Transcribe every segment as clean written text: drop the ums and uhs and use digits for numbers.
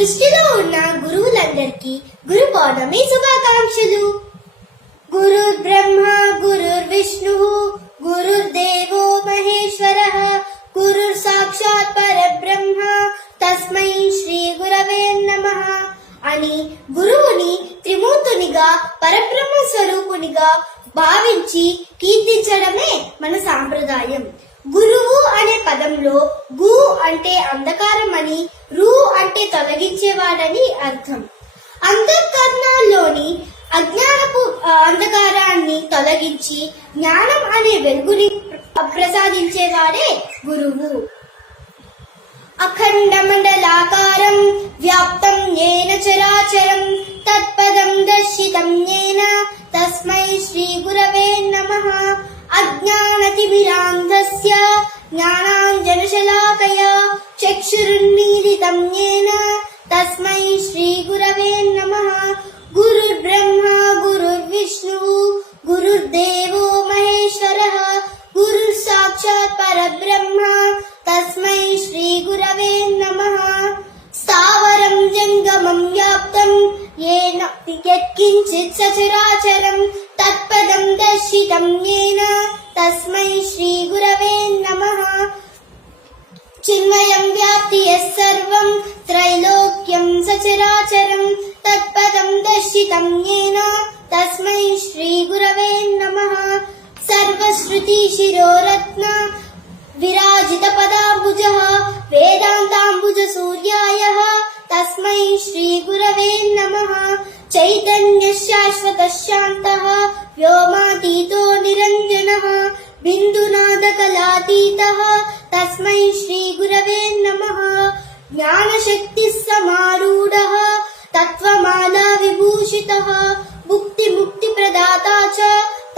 సృష్టిలో ఉన్న గురువులందరికీ గురు పౌర్ణమి శుభాకాంక్షలు. గురుర్ బ్రహ్మ గురుర్ విష్ణు గురుర్దేవో మహేశ్వరః గురుర్ సాక్షాత్ పరబ్రహ్మ తస్మై శ్రీ గురవే నమః అని గురువుని త్రిమూర్తునిగా పరబ్రహ్మ స్వరూపునిగా భావించి కీర్తించడమే మన సాంప్రదాయం. గురువు అనే పదంలో గు అంటే అంధకారం అని, రు అంటే తొలగించేవాడని అర్థం. అంతఃకరణలోని అజ్ఞానపు అంధకారాన్ని తొలగించి జ్ఞానం అనే వెలుగుని ప్రసాదించేవాడే గురువు. అఖండ మండలాకారం వ్యాప్తం యేన చరాచరం తత్పదం దర్శితం యేన తస్మై శ్రీ గురవే నమః. అజ్ఞానతిమిరాంధస్య జ్ఞానాంజనశలాకయా చక్షురున్మీలితం యేన తస్మై శ్రీ గురవే నమః. గురుర్బ్రహ్మ గురుర్విష్ణుః గురుర్దేవో మహేశ్వరః గురుర్ సాక్షాత్ పరబ్రహ్మ తస్మై శ్రీ గురవే నమః. స్థావరం జంగమం వ్యాప్తం యేన యత్కించిత్ సచరాచరం తత్పదం దర్శితం యేన తస్మై శ్రీ గురవే నమః. చిన్మయం వ్యాప్తి యస్సర్వం త్రైలోక్యం సచరాచరం తత్పదం దర్శితం యేన తస్మై శ్రీ గురవే నమః. సర్వశ్రుతి శిరోరత్న విరాజిత పదాంబుజః వేదాంతాంబుజ సూర్యాయః తస్మై శ్రీ గురవే నమః. చైతన్య శాశ్వత శాంతః వ్యోమాతీతో నిరంజనః బిందునాద కళాతీతః తస్మై శ్రీ గురవే నమః. జ్ఞానశక్తి సమారూఢః తత్వమాలా విభూషితః ముక్తి ముక్తి ప్రదాతా చ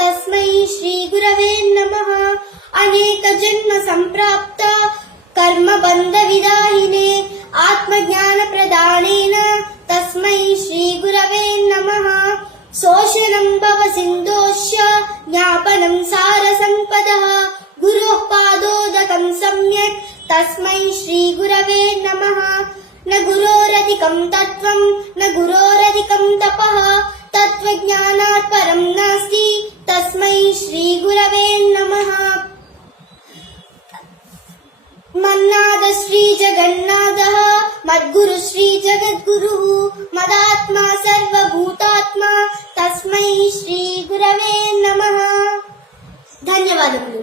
తస్మై శ్రీ గురవే నమః. అనేక జన్మ సంప్రాప్త కర్మ బంధ విదాయినే ఆత్మజ్ఞాన ప్రదానేన తస్మై శ్రీ గురవే నమః. శోషణం భవ సింధోష్య జ్ఞాపనం సార సంపదః గురోః పాదోదకం సమ్యక్ తస్మై శ్రీ గురవే నమః. న గురోరధికం తత్వం న గురోరధికం తపః తత్వజ్ఞానాత్ పరం నాస్తి తస్మై శ్రీ గురవే నమః. మన్నాద శ్రీ జగన్నాథః మద్గురు శ్రీ జగద్గురుః మదాత్మా సర్వభూతాత్మా తస్మై శ్రీ గురవే నమః. ధన్యవాదములు.